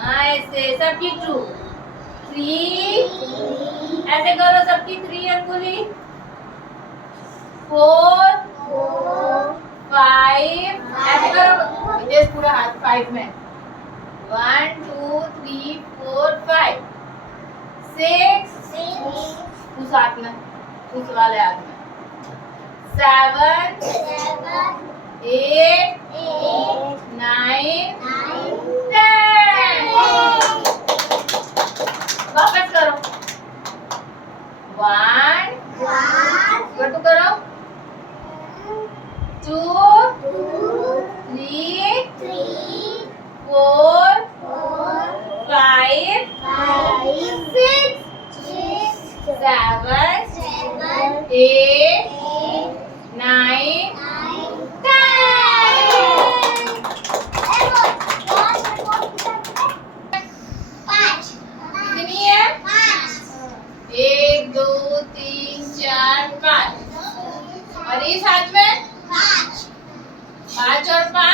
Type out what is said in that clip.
हाँ ऐसे सबकी टू 3 ऐसे करो सबकी 3 अंगुली 4 5 ऐसे करो इधर पूरा हाथ 5 में 1 2 3 4 5 6 उस हाथ में उस वाले हाथ में 7 8 9 10 वापस करो 1 गट्टू करो 2 3 4 5 6 7 8 9 कितनी है 1 2 3 4 5 और इस हाथ में 5 और 5